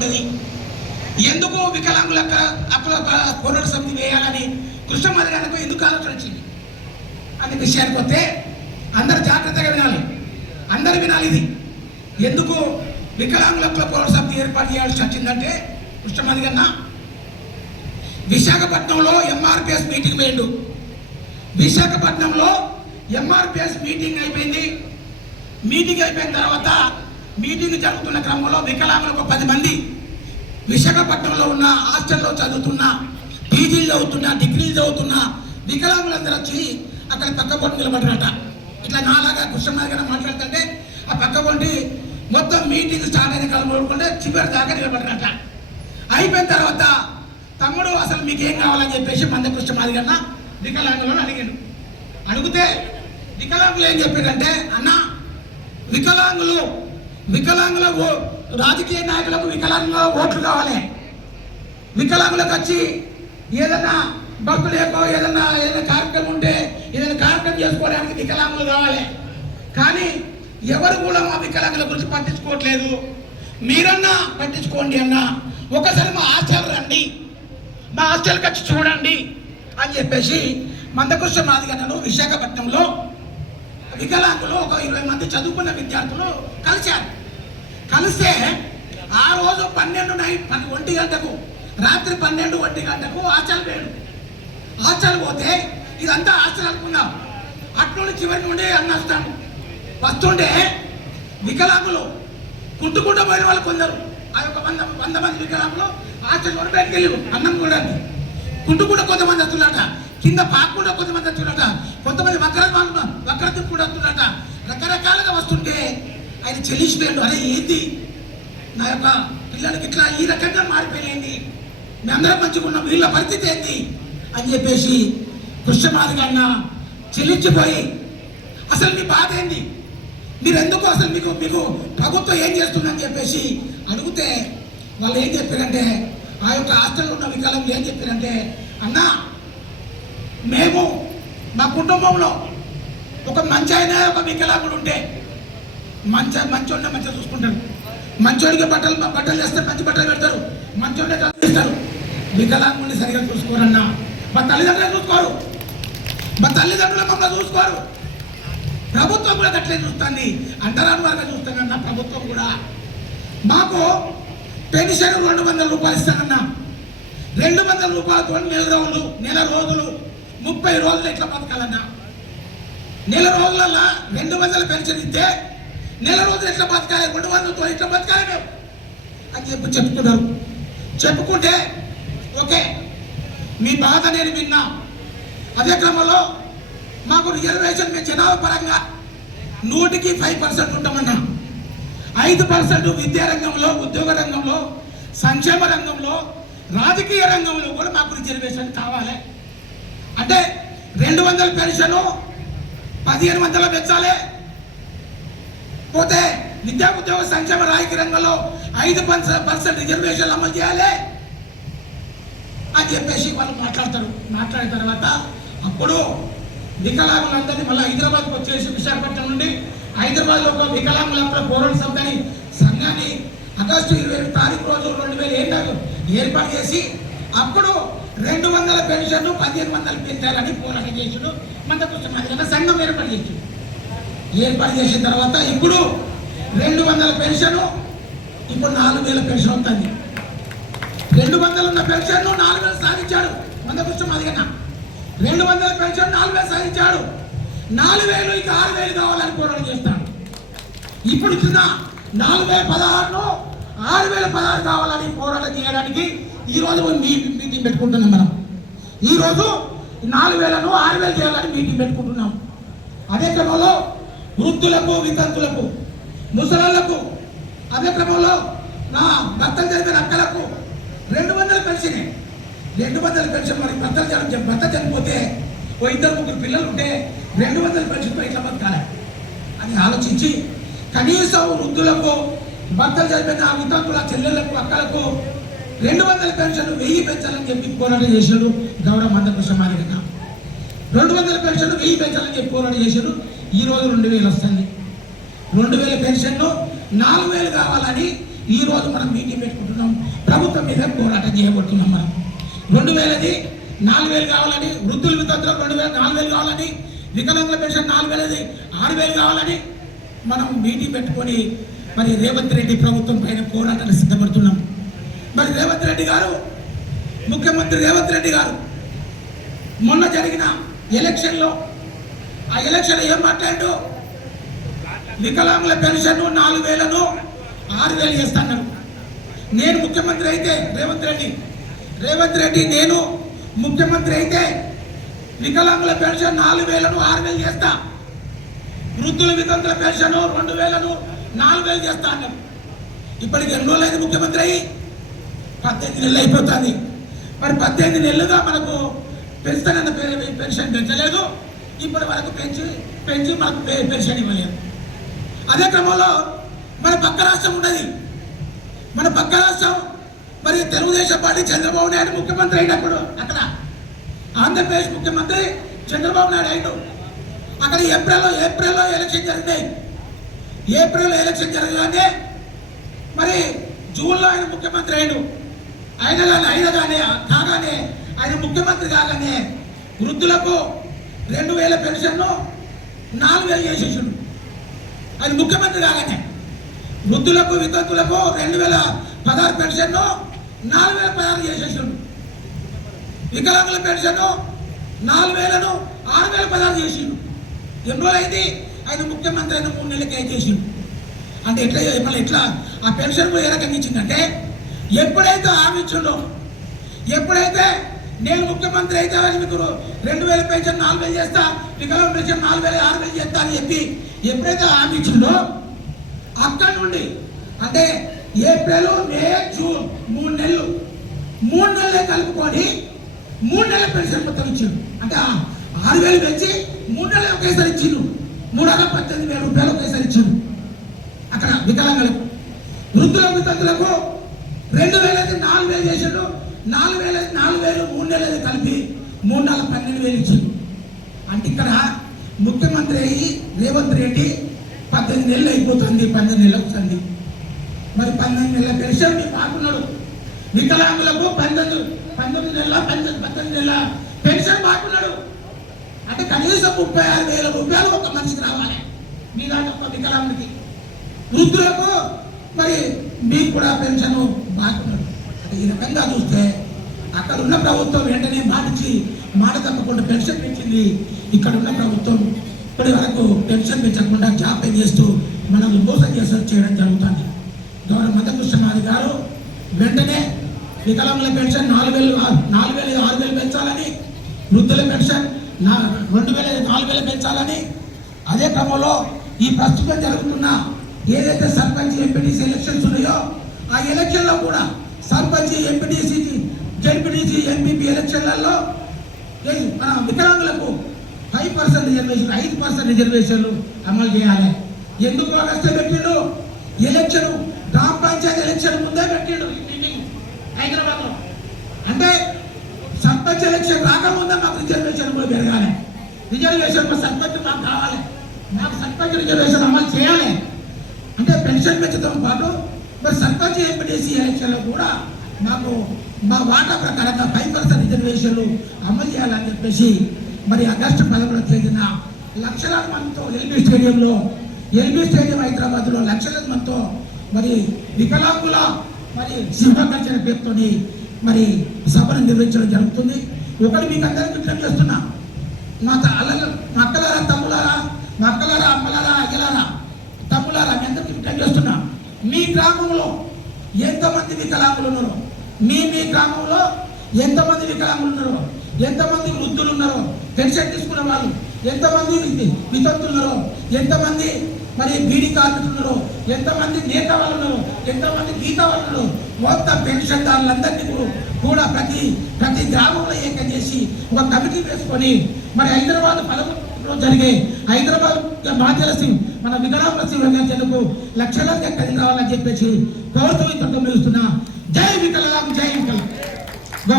ఉంటుంది. ఎందుకు వికలాంగుల హక్కుల పోరాట సమితి వేయాలని కృష్ణమాది గారికి ఎందుకు ఆలోచన వచ్చింది అనే విషయానికి వస్తే అందరు జాగ్రత్తగా వినాలి, అందరు వినాలి. ఇది ఎందుకు వికలాంగుల హక్కుల పోరాట సమితి ఏర్పాటు చేయాల్సి వచ్చిందంటే కృష్ణమాది గారు విశాఖపట్నంలో ఎంఆర్పిఎస్ మీటింగ్ పోయిండు. విశాఖపట్నంలో ఎంఆర్పిఎస్ మీటింగ్ అయిపోయింది. మీటింగ్ అయిపోయిన తర్వాత మీటింగ్ జరుగుతున్న క్రమంలో వికలాంగులకు 10 మంది విశాఖపట్నంలో ఉన్న హాస్టల్లో చదువుతున్న, పీజీలు చదువుతున్న, డిగ్రీలు చదువుతున్న వికలాంగులందరూ వచ్చి అక్కడ పక్క పొంటి నిలబడ్డారట. ఇట్లా నాలాగా కృష్ణమాది గారు మాట్లాడుతుంటే ఆ పక్క పొంటి మొత్తం మీటింగ్ స్టార్ట్ అయిన కాలం మొదలుకుంటే చివరి దాకా నిలబడ్డారట. అయిపోయిన తర్వాత తమ్ముడు అసలు మీకు ఏం కావాలని చెప్పేసి మందకృష్ణమాది గారిన వికలాంగులను అడిగాడు. అడిగితే వికలాంగులు ఏం చెప్పారంటే, అన్న వికలాంగుల రాజకీయ నాయకులకు వికలాంగుల ఓట్లు కావాలి, వికలాంగులకు వచ్చి ఏదైనా భక్తులేకో ఏదైనా కార్యక్రమం ఉంటే ఏదైనా కార్యక్రమం చేసుకోవడానికి వికలాంగులు కావాలి. కానీ ఎవరు కూడా మా వికలాంగుల గురించి పట్టించుకోవట్లేదు, మీరన్నా పట్టించుకోండి అన్న, ఒకసారి మా హాస్టల్ రండి, మా హాస్టల్కి వచ్చి చూడండి అని చెప్పేసి మందకృష్ణమాది గారు విశాఖపట్నంలో వికలాంగులు ఒక 20 మంది చదువుకున్న విద్యార్థులు కలిశారు. కలిస్తే ఆ రోజు 1 గంటకు రాత్రి 12-1 గంటకు హాస్టల్ వేడు. హాస్టల్ పోతే ఇదంతా హాస్టల్ అనుకుందాం, అట్నుండి చివరి నుండి అన్న వస్తుంటే వికలాంగులు కుట్టుకుంటూ పోయిన వాళ్ళు కొందరు, ఆ యొక్క 100 మంది వికలాంగులు హాస్టల్ కూడా బయటకు వెళ్ళి అన్నం కూడా కుంటుకుంటూ కొంతమంది వస్తున్నట, కింద పాకుండా కొంతమంది వస్తున్నట, కొంతమంది వక్రత కూడా వస్తున్నట, రకరకాలుగా వస్తుంటే ఆయన చెల్లిసిపోయాడు. అరే ఏంది నా యొక్క పిల్లలకి ఇట్లా ఈ రకంగా మారిపోయింది, మీ అందరం మంచిగా ఉన్నాం, వీళ్ళ పరిస్థితి ఏంది అని చెప్పేసి కృష్ణమాది గారిన చెల్లించిపోయి అసలు మీ బాధ ఏంది, మీరు ఎందుకు అసలు మీకు ప్రభుత్వం ఏం చేస్తుందని చెప్పేసి అడిగితే వాళ్ళు ఏం చెప్పారంటే, ఆ యొక్క హాస్టల్లో ఉన్న వికలాంగులు ఏం చెప్పారంటే, అన్నా మేము మా కుటుంబంలో ఒక మంచి అయినా ఒక వికలాంగుడు ఉంటే మంచోడిని మంచిగా చూసుకుంటారు, మంచోడికి బట్టలు వేస్తారు, మంచి బట్టలు పెడతారు, మంచోడిని చదివిస్తారు, వికలాంగుల్ని సరిగా చూసుకోరన్నా, మా తల్లిదండ్రులు చూసుకోరు, మా తల్లిదండ్రులు మమ్మల్ని చూసుకోరు, ప్రభుత్వం కూడా అట్లే చూస్తుంది, అంటరాని వారిగా చూస్తానన్నా ప్రభుత్వం కూడా. మాకు పెన్షన్ 200 రూపాయలు ఇస్తానన్నా, 200 రూపాయలతో నెల రోజులు 30 రోజులు ఎట్లా బతకాలన్నా, నెల రోజులలో 200 పెన్షన్ ఇస్తే నెల రోజులు ఎట్లా బతకాలి, 200తో ఎట్లా బతకాలి మేము అని చెప్పుకున్నారు. చెప్పుకుంటే ఓకే మీ బాధ నేను విన్నా. అదే క్రమంలో మాకు రిజర్వేషన్ మేము జనాభా పరంగా 100కి 5% ఉంటామన్నా, 5% విద్యా రంగంలో, ఉద్యోగ రంగంలో, సంక్షేమ రంగంలో, రాజకీయ రంగంలో కూడా మాకు రిజర్వేషన్ కావాలి. అంటే 200 పెన్షన్ 1500 పెంచాలి, పోతే విద్యా ఉద్యోగ సంక్షేమ రాజకీయ రంగంలో 5% రిజర్వేషన్లు అమలు చేయాలి అని చెప్పేసి వాళ్ళు మాట్లాడతారు. మాట్లాడిన తర్వాత అప్పుడు వికలాంగులందరినీ మళ్ళీ హైదరాబాద్కి వచ్చేసి విశాఖపట్నం నుండి హైదరాబాద్లో ఒక వికలాంగుల పోరాట సమితి సంఘాన్ని ఆగస్టు 27 తారీఖు రోజు 2007 ఏర్పాటు చేసి అప్పుడు 200 పెన్షన్ 1500 పెంచాలని పోరాటం చేసాడు. మందకృష్ణమాది గారు సంఘం ఏర్పాటు చేసిన తర్వాత ఇప్పుడు 200 పెన్షన్ ఇప్పుడు 4000 పెన్షన్ అవుతుంది. 200 ఉన్న పెన్షన్ 4000 సాధించాడు మందకృష్ణమాది గారు. 200 పెన్షన్ 4000 సాధించాడు. 4000 ఇంకా 6000 కావాలని పోరాటం చేస్తాడు. ఇప్పుడు ఇచ్చిన 4016 6016 కావాలని పోరాటం చేయడానికి ఈరోజు మీటింగ్ పెట్టుకుంటున్నాం. మనం ఈరోజు 4000ను 6000 చేయాలని మీటింగ్ పెట్టుకుంటున్నాం. అదే క్రమంలో వృద్ధులకు, వితంతులకు, ముసలాళ్లకు, అదే క్రమంలో నా భర్తలు జరిగిన అక్కలకు 200 పెన్షన్ 200 పెన్షన్ మరి భర్త చనిపోతే ఓ 2-3 పిల్లలు ఉంటే 200 పెన్షన్తో ఇట్లా బతకాలి అని ఆలోచించి కనీసం వృద్ధులకు, భర్తలు చనిపోయిన వితంతుల చెల్లెళ్లకు, అక్కలకు 200 పెన్షన్ 1000 పెంచాలని చెప్పి పోరాటం చేశాడు గౌరవ మందకృష్ణమాది గారు. 200 పెన్షన్ 1000 పెంచాలని చెప్పి పోరాటం చేశాడు. ఈ రోజు 2000 వస్తుంది. 2000 పెన్షన్ 4000 కావాలని ఈ రోజు మనం మీటింగ్ పెట్టుకుంటున్నాం. ప్రభుత్వం మీద పోరాటం చేయబడుతున్నాం. మనం 2000ది 4000 కావాలని, వృద్ధుల వితంతులకు 4000 కావాలని, వికలాంగుల పెన్షన్ 4000ది 6000 కావాలని మనం మీటింగ్ పెట్టుకొని మరి రేవంత్ రెడ్డి ప్రభుత్వం పైన పోరాటాన్ని సిద్ధపడుతున్నాం. మరి రేవంత్ రెడ్డి గారు, ముఖ్యమంత్రి రేవంత్ రెడ్డి గారు మొన్న జరిగిన ఎలక్షన్లో ఆ ఎలక్షన్ ఏం మాట్లాడు, వికలాంగుల పెన్షన్ 4000ను 6000 చేస్తాను. నేను ముఖ్యమంత్రి అయితే రేవంత్ రెడ్డి నేను ముఖ్యమంత్రి అయితే వికలాంగుల పెన్షన్ 4000ను 6000 చేస్తా, వృద్ధుల వితంతుల పెన్షన్ 2000ను 4000 చేస్తా అన్నాడు. ఇప్పటికి ఎన్ని రోజులైంది ముఖ్యమంత్రి అయ్యి? 18 నెలలు అయిపోతుంది. మరి 18 నెలలుగా మనకు పెన్షన్ పెంచలేదు, ఇప్పటి వరకు పెంచి మనకు పెన్షన్ ఇవ్వలేదు. అదే క్రమంలో మన పక్క రాష్ట్రం ఉన్నది. మన పక్క రాష్ట్రం మరి తెలుగుదేశం పార్టీ చంద్రబాబు నాయుడు ముఖ్యమంత్రి అయినప్పుడు అక్కడ ఆంధ్రప్రదేశ్ ముఖ్యమంత్రి చంద్రబాబు నాయుడు అయ్యాడు. అక్కడ ఏప్రిల్లో ఎలక్షన్ జరిగినాయి. ఏప్రిల్లో ఎలక్షన్ జరగగానే మరి జూన్లో ఆయన ముఖ్యమంత్రి అయ్యాడు. కాగానే ఆయన ముఖ్యమంత్రి కాగానే వృద్ధులకు 2000 పెన్షన్ను 4000 చేసేసాడు. ఆయన ముఖ్యమంత్రి కాగానే వృద్ధులకు వితంతులకు 2016 పెన్షన్ను 4016 చేసేసాడు. వికలాంగుల పెన్షన్ 4000ను 6016 చేసిండు. ఎన్ని రోజులైంది ఆయన ముఖ్యమంత్రి అయిన 3 నెలలకే చేసిండు. అంటే ఎట్లా ఆ పెన్షన్ ఏ రకంగా ఇచ్చిందంటే, ఎప్పుడైతే హామీ ఇచ్చిండో, ఎప్పుడైతే నేను ముఖ్యమంత్రి అయితే మీకు 2000 పెన్షన్ 4000 చేస్తా, వికలాంగుల పెన్షన్ 4000 6000 చేస్తా అని చెప్పి ఎప్పుడైతే హామీ ఇచ్చిండో అక్కడి నుండి అంటే ఏప్రిల్ మే జూన్ 3 నెలలు కలుపుకొని 3 నెలల పెన్షన్ మొత్తం ఇచ్చిండు. అంటే 6000 పెంచి 3 నెలలు ఒకేసారి ఇచ్చిండు. 3,18,000 రూపాయలు ఒకేసారి ఇచ్చిండు. అక్కడ వికలాంగులకు, వృద్ధుల వితంతులకు 2000ది 4000 చేసిండు. 4000 3 నెలలు కలిపి 3,12,000 ఇచ్చిండు. అంటే ఇక్కడ ముఖ్యమంత్రి అయ్యి రేవంత్ రెడ్డి 18 నెలలు అయిపోతుంది. 18 నెలలు అవుతుంది. మరి 18 నెలల పెన్షన్ మీకు మాకున్నాడు. వికలాంగులకు 19 నెలల పెన్షన్ మాకున్నాడు. అంటే కనీసం 36,000 రూపాయలు ఒక మనిషికి రావాలి. మీ దాంట్లో ఒక వికలాంగుడికి, వృద్ధులకు మరి మీకు కూడా పెన్షన్ మాకున్నాడు. అంటే ఈ రకంగా చూస్తే అక్కడ ఉన్న ప్రభుత్వం వెంటనే మాట తప్పకుండా పెన్షన్ పెంచింది. ఇక్కడ ఉన్న ప్రభుత్వం ఇప్పటి వరకు పెన్షన్ పెంచకుండా జాప్యం చేస్తూ మనం మోసం చేయడం జరుగుతుంది. గౌరవ మందకృష్ణమాది గారు వెంటనే వికలాంగుల పెన్షన్ 4000 6000 పెంచాలని, వృద్ధుల పెన్షన్ 2000 4000 పెంచాలని, అదే క్రమంలో ఈ ప్రస్తుతం జరుగుతున్న ఏదైతే సర్పంచ్ ఎంపీటీసీ ఎలక్షన్స్ ఉన్నాయో ఆ ఎలక్షన్లో కూడా సర్పంచ్ ఎంపీటీసీ జడ్పీటీసీ ఎంపీపీ ఎలక్షన్లలో మన వికలాంగులకు 5% రిజర్వేషన్ 5% రిజర్వేషన్లు అమలు చేయాలి. ఎందుకు ఆగస్టు పెట్టిండు? ఎలక్షన్ గ్రామ పంచాయతీ ఎలక్షన్ ముందే పెట్టిండు మీటింగ్ హైదరాబాద్లో. అంటే సర్పంచ్ ఎలక్షన్ రాకముందే మాకు రిజర్వేషన్ కూడా పెరగాలి. రిజర్వేషన్ సర్పంచ్ మాకు కావాలి. మాకు సర్పంచ్ రిజర్వేషన్ అమలు చేయాలి. అంటే పెన్షన్ పెంచడంతో పాటు మరి సర్పంచ్ ఎంపీటీసీ ఎలక్షన్లో కూడా మాకు మా వాటా ప్రకారంగా 5% రిజర్వేషన్లు అమలు చేయాలని చెప్పేసి మరి ఆగస్టు 11వ తేదీన లక్షలాది మందితో ఎల్బీ స్టేడియం హైదరాబాద్లో లక్షలాది మందితో మరి వికలాంగుల మరి సింహగర్జన పేరుతో మరి సభను నిర్వహించడం జరుగుతుంది. ఒకటి మీకు అందరికీ విజ్ఞప్తి చేస్తున్నా, మా అక్కలారా తమ్ములారా, మా అక్కలారా అమ్మలారా అయ్యలారా తమ్ములారా మీ అందరికీ విజ్ఞప్తి చేస్తున్నా, మీ గ్రామంలో ఎంతమంది వికలాంగులు ఉన్నారో, మీ గ్రామంలో ఎంతమంది వికలాంగులు ఉన్నారో, ఎంతమంది వృద్ధులు ఉన్నారో, పెన్షన్ తీసుకున్న వాళ్ళు ఎంతమంది వితంతులు ఉన్నారో, ఎంతమంది మరి బీడీ కార్మికులు ఉన్నారో, ఎంతమంది నేత వాళ్ళు ఉన్నారో, ఎంతమంది గీత వాళ్ళు ఉన్నారో, మొత్తం పెన్షన్దారులందరినీ కూడా ప్రతి గ్రామంలో ఏకం చేసి ఒక కమిటీ వేసుకొని మరి హైదరాబాద్ 11 జరిగే హైదరాబాద్ మాధ్యల సింగ్ మన వికలాంగుల సింహగర్జనకు లక్షలాదిగా కదిలి రావాలని చెప్పేసి కోరుతూ ఇంతకు ముగిస్తున్నా. జై వికలాంగ్, జై వికలాంగ్.